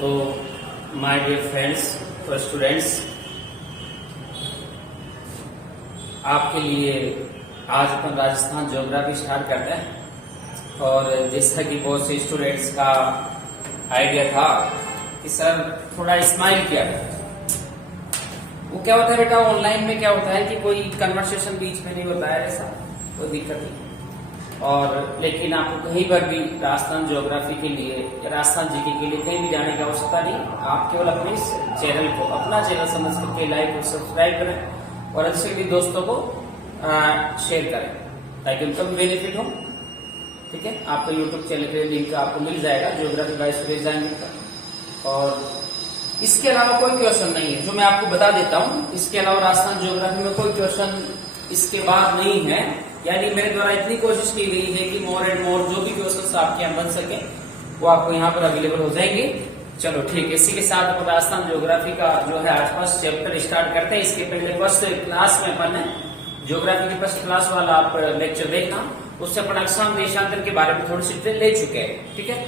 तो my dear friends और students, आपके लिए आज अपन राजस्थान ज्योग्राफी स्टार्ट करते हैं। और जैसा कि बहुत से स्टूडेंट्स का आइडिया था कि सर थोड़ा स्माइल किया जाए। वो क्या होता है बेटा, ऑनलाइन में क्या होता है कि कोई कन्वर्सेशन बीच में नहीं होता है, ऐसा कोई दिक्कत नहीं। और लेकिन आपको कहीं पर भी राजस्थान ज्योग्राफी के लिए या राजस्थान जीके के लिए कहीं भी जाने की आवश्यकता नहीं। आप केवल अपने इस चैनल को अपना चैनल समझ करके लाइक और सब्सक्राइब करें और अच्छे भी दोस्तों को शेयर करें ताकि उनको भी बेनिफिट हो। ठीक है, आपको यूट्यूब चैनल के लिंक आपको मिल जाएगा ज्योग्राफी बाय सुरेश जांगीर का। और इसके अलावा कोई क्वेश्चन नहीं है जो मैं आपको बता देता हूँ। इसके अलावा राजस्थान ज्योग्राफी में कोई क्वेश्चन इसके बाद नहीं है। यानी मेरे द्वारा इतनी कोशिश की गई है कि मोर एंड मोर जो भी क्वेश्चन आपके यहाँ बन सके वो आपको यहाँ पर अवेलेबल हो जाएंगे। चलो ठीक है, इसी के साथ अपन राजस्थान ज्योग्राफी का जो है आज फर्स्ट चैप्टर स्टार्ट करते हैं। इसके पहले फर्स्ट क्लास में अपन ज्योग्राफी की फर्स्ट क्लास वाला आप लेक्चर देखना, उससे अपन अक्षांश देशांतर के बारे में थोड़ी सी डिटेल ले चुके हैं। ठीक है,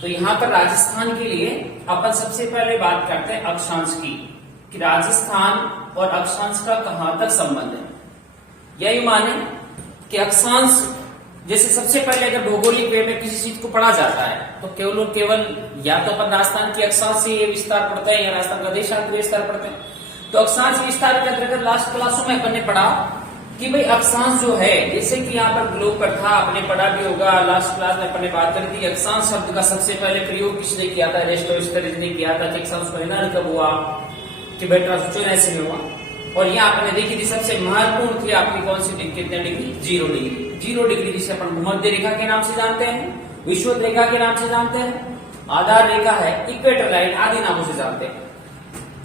तो यहाँ पर राजस्थान के लिए अपन सबसे पहले बात करते हैं अक्षांश की, कि राजस्थान और अक्षांश का कहाँ तक संबंध है। यही माने कि अक्षांश, जैसे सबसे पहले अगर भौगोलिक वे में किसी चीज को पढ़ा जाता है तो केवल या तो अपन राजस्थान की अक्षांश से विस्तार पढ़ते हैं या राजस्थान का देशांतर विस्तार पढ़ते हैं। तो अक्षांश विस्तार के अंतर्गत लास्ट क्लासों में अपन ने पढ़ा कि भाई अक्षांश जो है, जैसे कि यहाँ पर ग्लोब पर था, आपने पढ़ा भी होगा। लास्ट क्लास में अपन ने बात करी थी अक्षांश शब्द का सबसे पहले प्रयोग किसने किया था, एरिस्टोटेलिस ने किया था। कि अक्षांश का निर्माण कब हुआ, कि 1884 में हुआ। और यहाँ आपने देखी थी सबसे महत्वपूर्ण थी आपकी कौन सी डिग्री, कितने डिग्री, 0 डिग्री। 0 डिग्री जिसे अपन भूमध्य रेखा के नाम से जानते हैं, विषुवत रेखा के नाम से जानते हैं, आधार रेखा है, इक्वेटर लाइन आदि नामों से जानते हैं।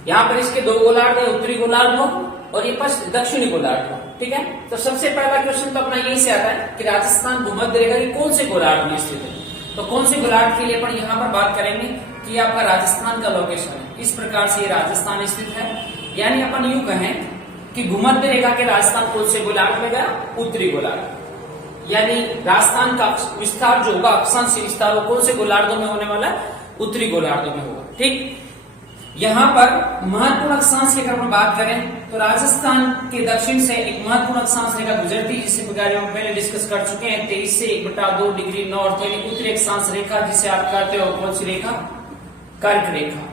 यहाँ पर इसके 2 गोलार्ध है, उत्तरी गोलार्ध हो और ये दक्षिणी गोलार्ध हो। ठीक है, तो सबसे पहला क्वेश्चन तो अपना यही से आता है कि राजस्थान भूमध्य रेखा की कौन से गोलार्ध में स्थित है। तो कौन से गोलार्ध के लिए अपन यहाँ पर बात करेंगे कि आपका राजस्थान का लोकेशन है, इस प्रकार से राजस्थान स्थित है। यानी अपन यूं कहें कि भूमध्य रेखा के राजस्थान कौन से गोलार्ध में गया, उत्तरी गोलार्ध। यानी राजस्थान का विस्तार जो होगा, अक्षांश विस्तार, वो कौन से गोलार्धों में होने वाला है, उत्तरी गोलार्धों में होगा। ठीक, यहाँ पर महत्वपूर्ण अक्षांश की अगर हम बात करें तो राजस्थान के दक्षिण से एक महत्वपूर्ण अक्षांश रेखा गुजरती है, जिसके बारे में पहले डिस्कस कर चुके हैं। 23 से 1/2 डिग्री नॉर्थ यानी उत्तरी अक्षांश रेखा, जिसे आप कहते हो कौन सी रेखा, कर्क रेखा।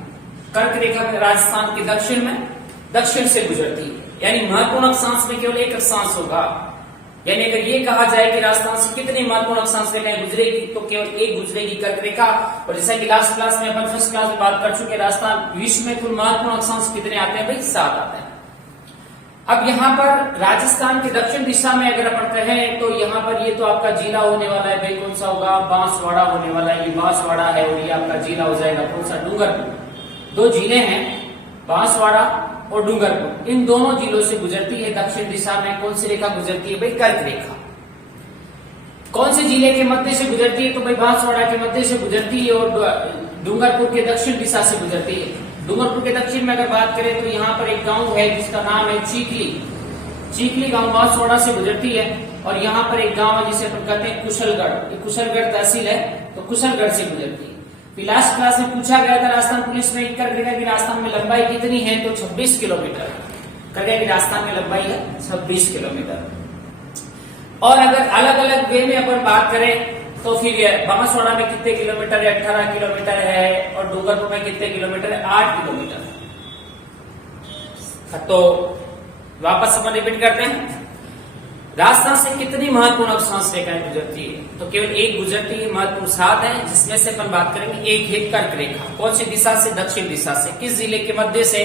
कर्क रेखा राजस्थान के दक्षिण में, दक्षिण से गुजरती है। यानी महत्वपूर्ण अक्षांश में केवल एक अक्षांश होगा। यानी अगर ये कहा जाए कि राजस्थान से कितनी महत्वपूर्ण अक्षांश रेखाएं गुजरेगी तो केवल एक गुजरेगी, कर्क रेखा। और जैसा कि लास्ट क्लास में अपन फर्स्ट क्लास में बात कर चुके, राजस्थान विश्व में कुल महत्वपूर्ण अक्षांश कितने आते हैं भाई, 7 आते हैं। अब यहाँ पर राजस्थान के दक्षिण दिशा में अगर अपन कहें तो यहाँ पर ये तो आपका जिला होने वाला है भाई, कौन सा होगा, बांसवाड़ा होने वाला है। ये बांसवाड़ा है और ये आपका जिला हो जाएगा कौन सा, डूंगरपुर। 2 जिले हैं, बांसवाड़ा और डूंगरपुर। इन दोनों जिलों से गुजरती है दक्षिण दिशा में कौन सी रेखा गुजरती है भाई, कर्क रेखा। कौन से जिले के मध्य से गुजरती है तो भाई बांसवाड़ा के मध्य से गुजरती है और डूंगरपुर के दक्षिण दिशा से गुजरती है। डूंगरपुर के दक्षिण में अगर बात करें तो यहाँ पर एक गांव है जिसका नाम है चीखली। चीखली गांव बांसवाड़ा से गुजरती है। और यहाँ पर एक गांव है जिसे अपन कहते हैं कुशलगढ़। कुशलगढ़ तहसील है तो कुशलगढ़ से गुजरती है। लास्ट क्लास में पूछा गया था राजस्थान पुलिस में कर्क रेखा की राजस्थान में लंबाई कितनी है, तो 26 किलोमीटर। कर्क रेखा की राजस्थान में लंबाई है 26 किलोमीटर। और अगर अलग अलग वे में अपन बात करें तो फिर बांसवाड़ा में कितने किलोमीटर है, 18 किलोमीटर है। और डूंगरपुर में कितने किलोमीटर है, 8 किलोमीटर। तो वापस अपन रिपीट करते हैं, राजस्थान से कितनी महत्वपूर्ण अक्षांश रेखाएं गुजरती है, तो केवल एक गुजरती है, महत्वपूर्ण 7 है, जिसमें से अपन बात करेंगे एक है कर्क रेखा। कौन सी दिशा से, दक्षिण दिशा से। किस जिले के मध्य से,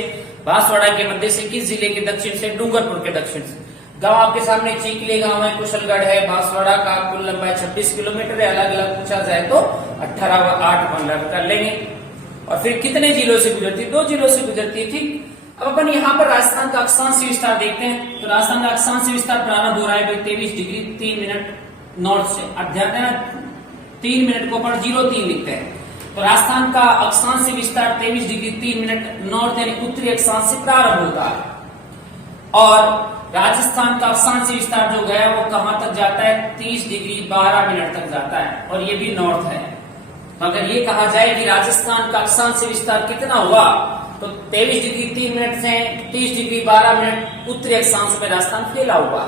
बांसवाड़ा के मध्य से। किस जिले के दक्षिण से, डूंगरपुर के दक्षिण से। गांव आपके सामने चीखली गांव है, कुशलगढ़ है, बांसवाड़ा का कुल लंबाई 26 किलोमीटर है। अलग अलग पूछा जाए तो 18 व 8 15 कर लेंगे। और फिर कितने जिलों से गुजरती है, 2 जिलों से गुजरती है। ठीक, अब अपन यहाँ पर राजस्थान का अक्षांश विस्तार देखते हैं। तो राजस्थान का अक्षांश विस्तार प्रारंभ हो रहा है 23 डिग्री 3 मिनट नॉर्थ से। अध्यात्म 3 मिनट को अपन 03 लिखते हैं। तो राजस्थान का अक्षांश विस्तार 23 डिग्री 3 मिनट नॉर्थ यानी उत्तरी अक्षांश से प्रारंभ होता है। और राजस्थान का अक्षांश विस्तार जो गया वो कहां तक जाता है, 30 डिग्री 12 मिनट तक जाता है। और ये भी नॉर्थ है। तो अगर ये कहा जाए कि राजस्थान का अक्षांश विस्तार कितना हुआ, तो 23 डिग्री 3 मिनट से 30 डिग्री 12 मिनट उत्तरी अक्षांश में राजस्थान फैला हुआ।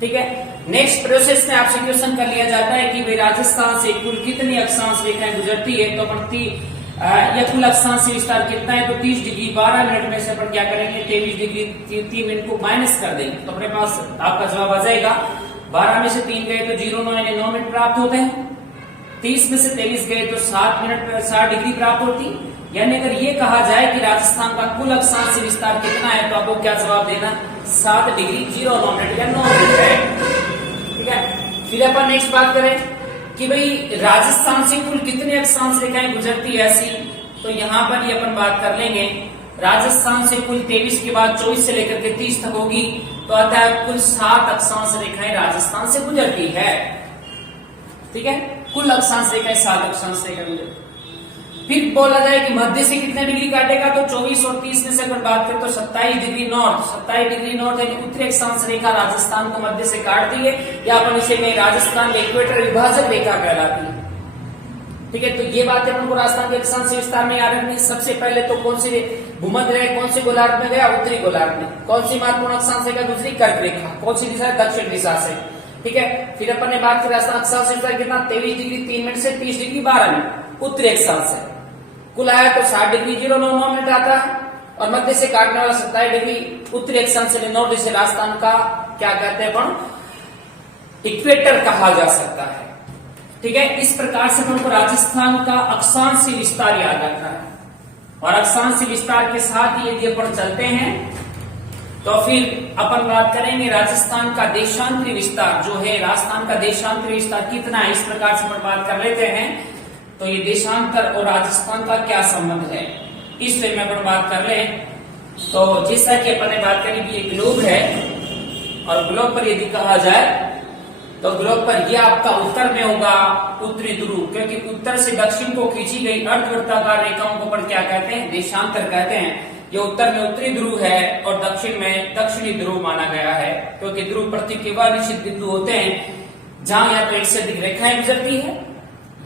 ठीक है, नेक्स्ट प्रोसेस में आपसे क्वेश्चन कर लिया जाता है कि भाई राजस्थान से कुल कितनी अक्षांश रेखाएं गुजरती है, तो अपन यह कुल अक्षांश विस्तार कितना है, तो 30 डिग्री 12 मिनट में से अपन क्या करेंगे, 23 डिग्री 3 मिनट को माइनस कर देंगे, तो अपने पास आपका जवाब आ जाएगा 12 में से 3 गए तो 0 यानी 9 मिनट प्राप्त होते हैं, 30 में से 23 गए तो 60 डिग्री प्राप्त होती। यानी अगर ये कहा जाए कि राजस्थान का कुल अक्षांश विस्तार कितना है, तो आपको क्या जवाब देना, 7 डिग्री 09 मिनट या 9 मिनट है। ठीक है, फिर अपन नेक्स्ट बात करें कि भाई राजस्थान से कुल कितनी अक्षांश रेखाएं गुजरती है ऐसी, तो यहाँ पर ये अपन बात कर लेंगे। राजस्थान से कुल 23 के बाद 24 से लेकर के 30 तक होगी, तो आता है कुल 7 अक्षांश रेखाएं राजस्थान से गुजरती है। ठीक है, कुल अक्षांश रेखाएं 7 अक्षांश रेखाएं गुजरती। फिर बोला जाए कि मध्य से कितने डिग्री काटेगा, तो 24 और 30 में से अगर बात करें तो 27 डिग्री नॉर्थ, 27 डिग्री नॉर्थ यानी उत्तरी अक्षांश रेखा राजस्थान को मध्य से काटती है, या अपन इसे कहें राजस्थान इक्वेटर विभाजक रेखा कहलाती है। ठीक है, तो ये बात अपन को राजस्थान के अक्षांश विस्तार में याद रखनी। सबसे पहले तो कौन से भूमध्य रेखा कौन से गोलार्ध में गया, उत्तरी गोलार्ध में। कौन सी महत्वपूर्ण अक्षांश रेखा गुजरी, कर्क रेखा। कौन सी दिशा, दक्षिण दिशा से। ठीक है, फिर अपन ने बात की राजस्थान अक्षांश विस्तार कितना, 23 डिग्री 3 मिनट से 30 डिग्री 12 मिनट उत्तरी अक्षांश से। कुल आया तो 60 डिग्री 09 मिनट आता है, और मध्य से काटने वाला 27 डिग्री उत्तरी अक्षांश से नॉर्थ दिशा राजस्थान का क्या कहते हैं अपन, इक्वेटर कहा जा सकता है। ठीक है, इस प्रकार से अपन को राजस्थान का अक्षांश विस्तार याद रखना है, और अक्षांश विस्तार के साथ ही यदि अपन चलते हैं तो फिर अपन बात करेंगे राजस्थान का देशांतरी विस्तार जो है, राजस्थान का देशांतरी विस्तार कितना है, इस प्रकार से अपन बात कर लेते हैं। तो ये देशांतर और राजस्थान का क्या संबंध है, इस पे में अपन बात कर ले। तो जैसा कि अपन ने बात करी कि ये ग्लोब है, और ग्लोब पर यदि कहा जाए तो ग्लोब पर यह आपका उत्तर में होगा उत्तरी ध्रुव, क्योंकि उत्तर से दक्षिण को खींची गई अर्धवृत्ताकार रेखाओं को अपन क्या कहते हैं, देशांतर कहते हैं। ये उत्तर में उत्तरी ध्रुव है और दक्षिण में दक्षिणी ध्रुव माना गया है, क्योंकि ध्रुव पृथ्वी के वह निश्चित बिंदु होते हैं जहां या तो एक से अधिक रेखाएं गुजरती है,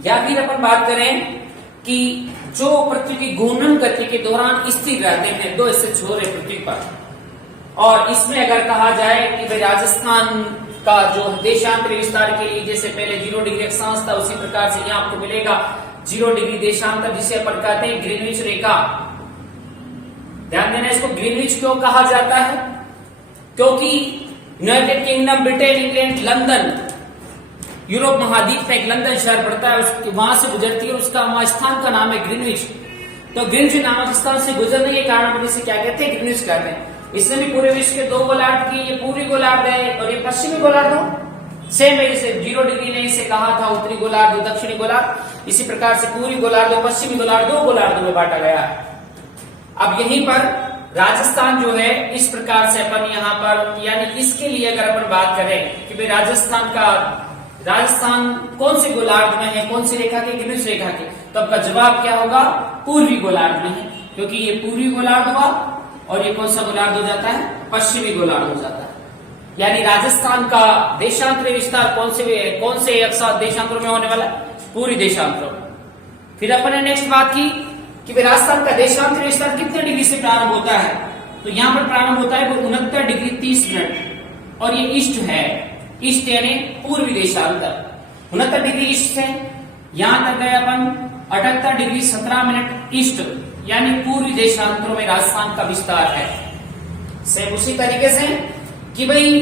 या फिर अपन बात करें कि जो पृथ्वी की घूर्णन गति के दौरान स्थिर रहते हैं, दो ऐसे छोर है पृथ्वी पर। और इसमें अगर कहा जाए कि भाई राजस्थान का जो देशांतरी विस्तार के लिए जैसे पहले 0 डिग्री अक्षांश था, उसी प्रकार से यहाँ आपको मिलेगा 0 डिग्री देशांतर, जिसे अपन कहते हैं ग्रीनविच रेखा। ध्यान देना, इसको ग्रीनविच क्यों कहा जाता है, क्योंकि United kingdom, Britain, England, London, Europe महाद्वीप में एक लंदन शहर पड़ता है, उसके वहां से गुजरती है, उसका वहां स्थान का नाम है ग्रीनविच। तो ग्रीनविच नामक स्थान से गुजरने के कारण अपन इसे क्या कहते हैं, ग्रीनविच कहते हैं। इसमें भी पूरे विश्व के 2 गोलार्ध की, ये पूरी गोलार्ध है और ये पश्चिमी गोलार्ध हो। सेम है, जैसे 0 डिग्री ने इसे कहा था उत्तरी गोलार्ध और दक्षिणी गोलार्ध, इसी प्रकार से पूरी गोलार्ध और पश्चिमी गोलार्ध 2 गोलार्धों में बांटा गया है। अब यहीं पर राजस्थान जो है इस प्रकार से अपन यहाँ पर, यानी इसके लिए अगर अपन बात करें कि भाई राजस्थान कौन से गोलार्ध में है, कौन सी रेखा के, ग्रीनविच रेखा के, तो आपका जवाब क्या होगा, पूर्वी गोलार्ध में है, क्योंकि ये पूर्वी गोलार्ध हुआ और ये कौन सा गोलार्ध हो जाता है, पश्चिमी गोलार्ध हो जाता है। यानी राजस्थान का देशांतरी विस्तार कौन से देशांतरों में होने वाला है, पूरी देशांतरों में। फिर अपन ने नेक्स्ट बात की कि राजस्थान का देशांतरी विस्तार कितने डिग्री से प्रारंभ होता है, तो यहाँ पर प्रारंभ होता है 69 डिग्री 30 मिनट, और ये ईस्ट है, ईस्ट यानी पूर्वी देशांतर। 69 डिग्री ईस्ट से यहां तक गए अपन 78 डिग्री 17 मिनट ईस्ट, यानी पूर्वी देशांतरों में राजस्थान का विस्तार है। सेम उसी तरीके से कि भाई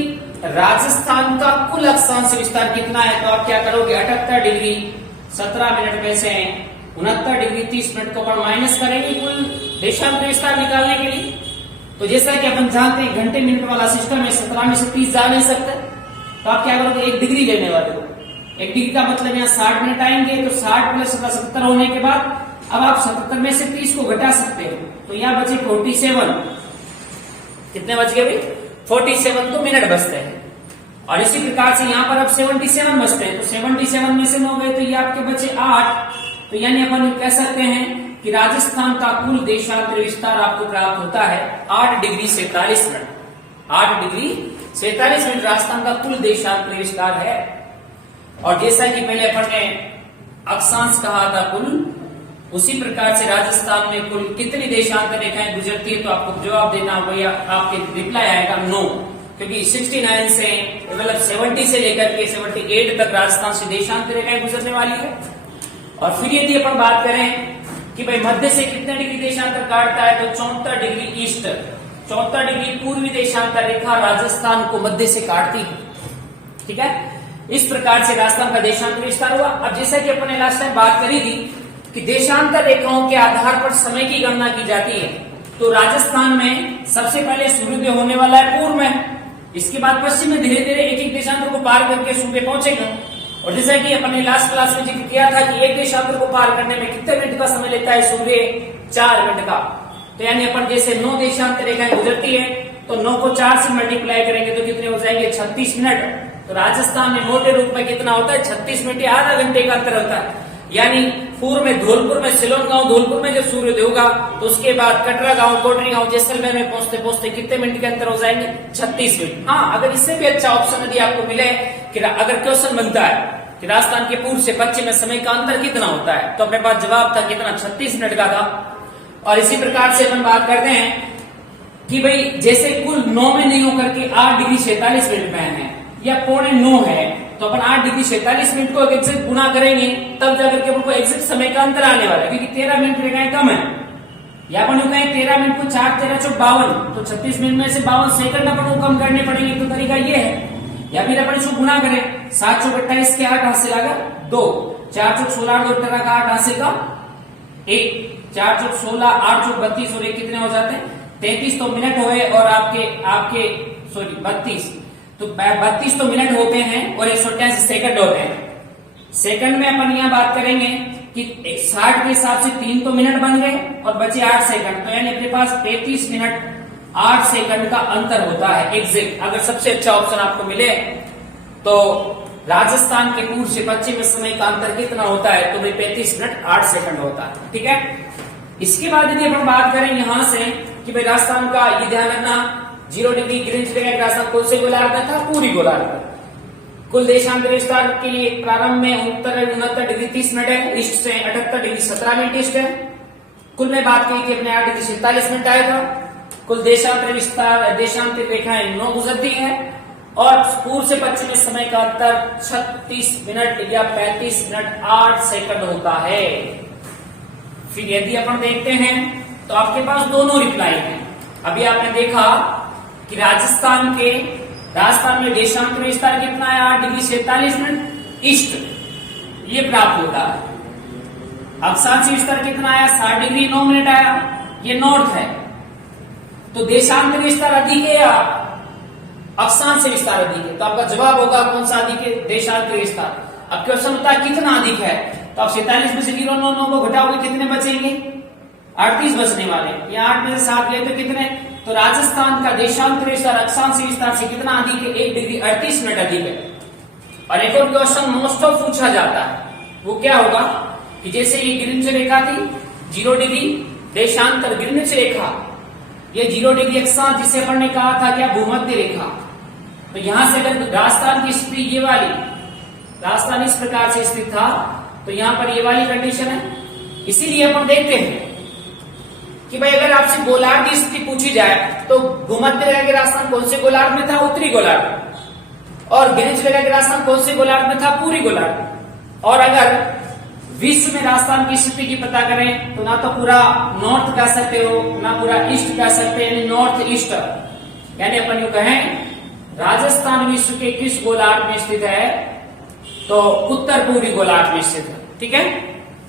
राजस्थान का कुल अक्षांश विस्तार कितना है, तो आप क्या करोगे, 78 डिग्री 17 मिनट में से 69 डिग्री 30 मिनट को अपन माइनस करेंगे कुल देशांतर विस्तार निकालने के लिए। तो जैसा कि अपन जानते हैं घंटे मिनट वाला सिस्टम है, 17 में से 30 जा नहीं सकते, तो आप क्या करोगे, 1 डिग्री लेने वाले हो। 1 डिग्री का मतलब यहाँ 60 मिनट आएंगे, तो 60 प्लस 70 होने के बाद अब आप 77 में से 30 को घटा सकते हो, तो यहाँ बचे 47। कितने बच गए भाई, 47 तो मिनट बचते हैं। और इसी प्रकार से यहाँ पर अब 77 बचते हैं, तो 77 में से 9 गए तो ये आपके बचे 8। तो यानी अपन कह सकते हैं कि राजस्थान का कुल देशांतर विस्तार आपको प्राप्त होता है 8 degree 47 minute. 8 degree 47 minute Rajasthan का कुल देशांतर विस्तार है। और जैसा कि पहले अपन ने अक्षांश कहा था कुल, उसी प्रकार से राजस्थान में कुल कितनी देशांतर रेखाएं गुजरती है, तो आपको जवाब देना होगा या आपके रिप्लाई आएगा नो, क्योंकि 69 से मतलब 70 से लेकर के 78 तक राजस्थान से देशांतर रेखाएं गुजरने वाली है। और फिर यदि अपन बात करें कि भाई मध्य से कितने डिग्री देशांतर काटता है, तो 74 डिग्री ईस्ट, 74 डिग्री पूर्वी देशांतर रेखा राजस्थान को मध्य से काटती है। ठीक है, इस प्रकार से राजस्थान का देशांतर विस्तार हुआ। अब जैसा कि अपन ने लास्ट टाइम बात करी थी कि देशांतर रेखाओं के आधार पर समय की गणना की जाती है, तो राजस्थान में सबसे पहले सूर्योदय होने वाला है पूर्व में, इसके बाद पश्चिम में धीरे धीरे एक एक देशांतर को पार करके सूर्य पहुंचेगा। और जैसा कि अपन ने लास्ट क्लास में जिक्र किया था कि एक देशांतर को पार करने में कितने मिनट का समय लेता है सूर्य, 4 मिनट का। तो यानी अपन जैसे 9 देशांतर रेखाएं गुजरती है, तो 9 को 4 से मल्टीप्लाई करेंगे तो कितने हो जाएंगे, 36 मिनट। तो राजस्थान में मोटे रूप में कितना होता है, 36 मिनट या आधा घंटे का अंतर होता है। यानी पूर्व में धौलपुर में, सिलोन गांव धौलपुर में जब सूर्योदय होगा, तो उसके बाद कटरा गांव, कोटरी गांव, जैसलमेर में पहुंचते पहुंचते कितने मिनट के अंतर हो जाएंगे, 36 मिनट। हाँ, अगर इससे भी अच्छा ऑप्शन यदि आपको मिले कि अगर क्वेश्चन बनता है कि राजस्थान के पूर्व से पश्चिम में समय का अंतर कितना होता है, तो अपने पास जवाब था कितना, 36 मिनट का था। और इसी प्रकार से अपन बात करते हैं कि भाई जैसे कुल 9 में नहीं होकर के 8 डिग्री 46 मिनट में है या 8:45 है, तो अपन 8 डिग्री 46 मिनट को एग्जैक्ट गुना करेंगे, तब जाकर के अपन एग्जैक्ट समय का अंतर आने वाला है, क्योंकि 13 मिनट रेखाएं कम है। या अपन कहें 13 मिनट को 4 13 चौक 52, तो 36 मिनट में से 52 सेकंड अपन को कम करने पड़ेंगे। तो तरीका ये है, या फिर अपन इसको गुना करें, 7 चौक 28 के 8 हासिल आएगा 2, 4 चौक 16 2 18 का 8 हासिल का 1, 4 चौक 16 8 चौक 32 और 1 कितने हो जाते हैं, 33 तो मिनट हुए, और आपके सॉरी 32, तो 32 तो मिनट होते हैं और 188 सेकंड होते हैं। सेकंड में अपन यहाँ बात करेंगे कि 60 के हिसाब से 3 तो मिनट बन गए और बचे 8 सेकंड, तो यानी अपने पास 33 मिनट 8 सेकंड का अंतर होता है एग्जैक्ट। अगर सबसे अच्छा ऑप्शन आपको मिले तो राजस्थान के पूर्व से पश्चिम में समय का अंतर कितना होता है, तो भाई 35 मिनट 8 सेकंड होता है। ठीक है, इसके बाद यदि अपन बात करें यहां से कि भाई राजस्थान का, ये ध्यान रखना, 0 डिग्री ग्रीनिच रेखा राजस्थान कौन से गोलार्ध में था, पूरी गोलार्ध। कुल देशांतर विस्तार के लिए प्रारंभ में उत्तर 69 डिग्री 30 मिनट है, ईस्ट से 78 डिग्री 17 मिनट ईस्ट है। कुल में बात की थी अपने 8 डिग्री 47 मिनट आया था। कुल देशांतर विस्तार, देशांतर रेखाएं 9 गुजरती है, और पूर्व से पश्चिम में समय का अंतर 36 मिनट या 35 मिनट 8 सेकंड होता है। फिर यदि अपन देखते हैं तो आपके पास दोनों रिप्लाई हैं। अभी आपने देखा कि राजस्थान में देशांतर विस्तार कितना है, 8 डिग्री 47 मिनट ईस्ट, ये प्राप्त होता है। अक्षांश विस्तार कितना आया, 60 डिग्री 9 मिनट आया, ये नॉर्थ है। तो देशांतर विस्तार अधिक है या अक्षांश विस्तार अधिक है, तो आपका जवाब होगा कौन सा अधिक है, देशांतर विस्तार। अब क्वेश्चन होता है कितना अधिक है, तो आप 47 में से 0.9 को घटाओगे कितने बचेंगे, 38 बचने वाले। या 8 में से 7 ले तो कितने, तो राजस्थान का देशांतर विस्तार अक्षांश विस्तार से कितना अधिक है, 1 डिग्री 38 मिनट अधिक है। और एक और क्वेश्चन मोस्ट ऑफ पूछा जाता है, वो क्या होगा कि जैसे ये ग्रीनिच रेखा थी 0 डिग्री देशांतर ग्रीनिच रेखा, ये 0 डिग्री अक्षांश जिसे अपन ने कहा था क्या, भूमध्य रेखा। तो यहां से अगर राजस्थान की स्थिति ये वाली, राजस्थान इस प्रकार से स्थित था, तो यहां पर ये वाली कंडीशन है। इसीलिए अपन देखते हैं कि भाई अगर आपसे गोलार्ध की स्थिति पूछी जाए तो भूमध्य रेखा के राजस्थान कौन से गोलार्ध में था, उत्तरी गोलार्ध, और ग्रीनिच रेखा के राजस्थान कौन से गोलार्ध में था, पूरी गोलार्ध। और अगर विश्व में राजस्थान की स्थिति की पता करें तो ना तो पूरा नॉर्थ कह सकते हो, ना पूरा ईस्ट कह सकते हैं, यानी नॉर्थ ईस्ट। यानी अपन यूं कहें राजस्थान विश्व के किस गोलार्ध में स्थित है, तो उत्तर पूर्वी गोलार्ध में स्थित है। ठीक है,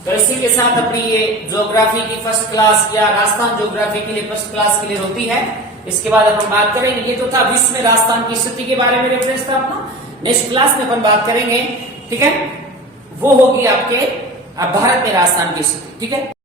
तो इसी के साथ अपनी ये ज्योग्राफी की फर्स्ट क्लास या राजस्थान ज्योग्राफी के लिए फर्स्ट क्लास क्लियर होती है। इसके बाद अपन बात करेंगे, ये तो था विश्व में राजस्थान की स्थिति के बारे में रेफरेंस था अपना। नेक्स्ट क्लास में अपन बात करेंगे, ठीक है, वो होगी आपके भारत में राजस्थान की स्थिति। ठीक है।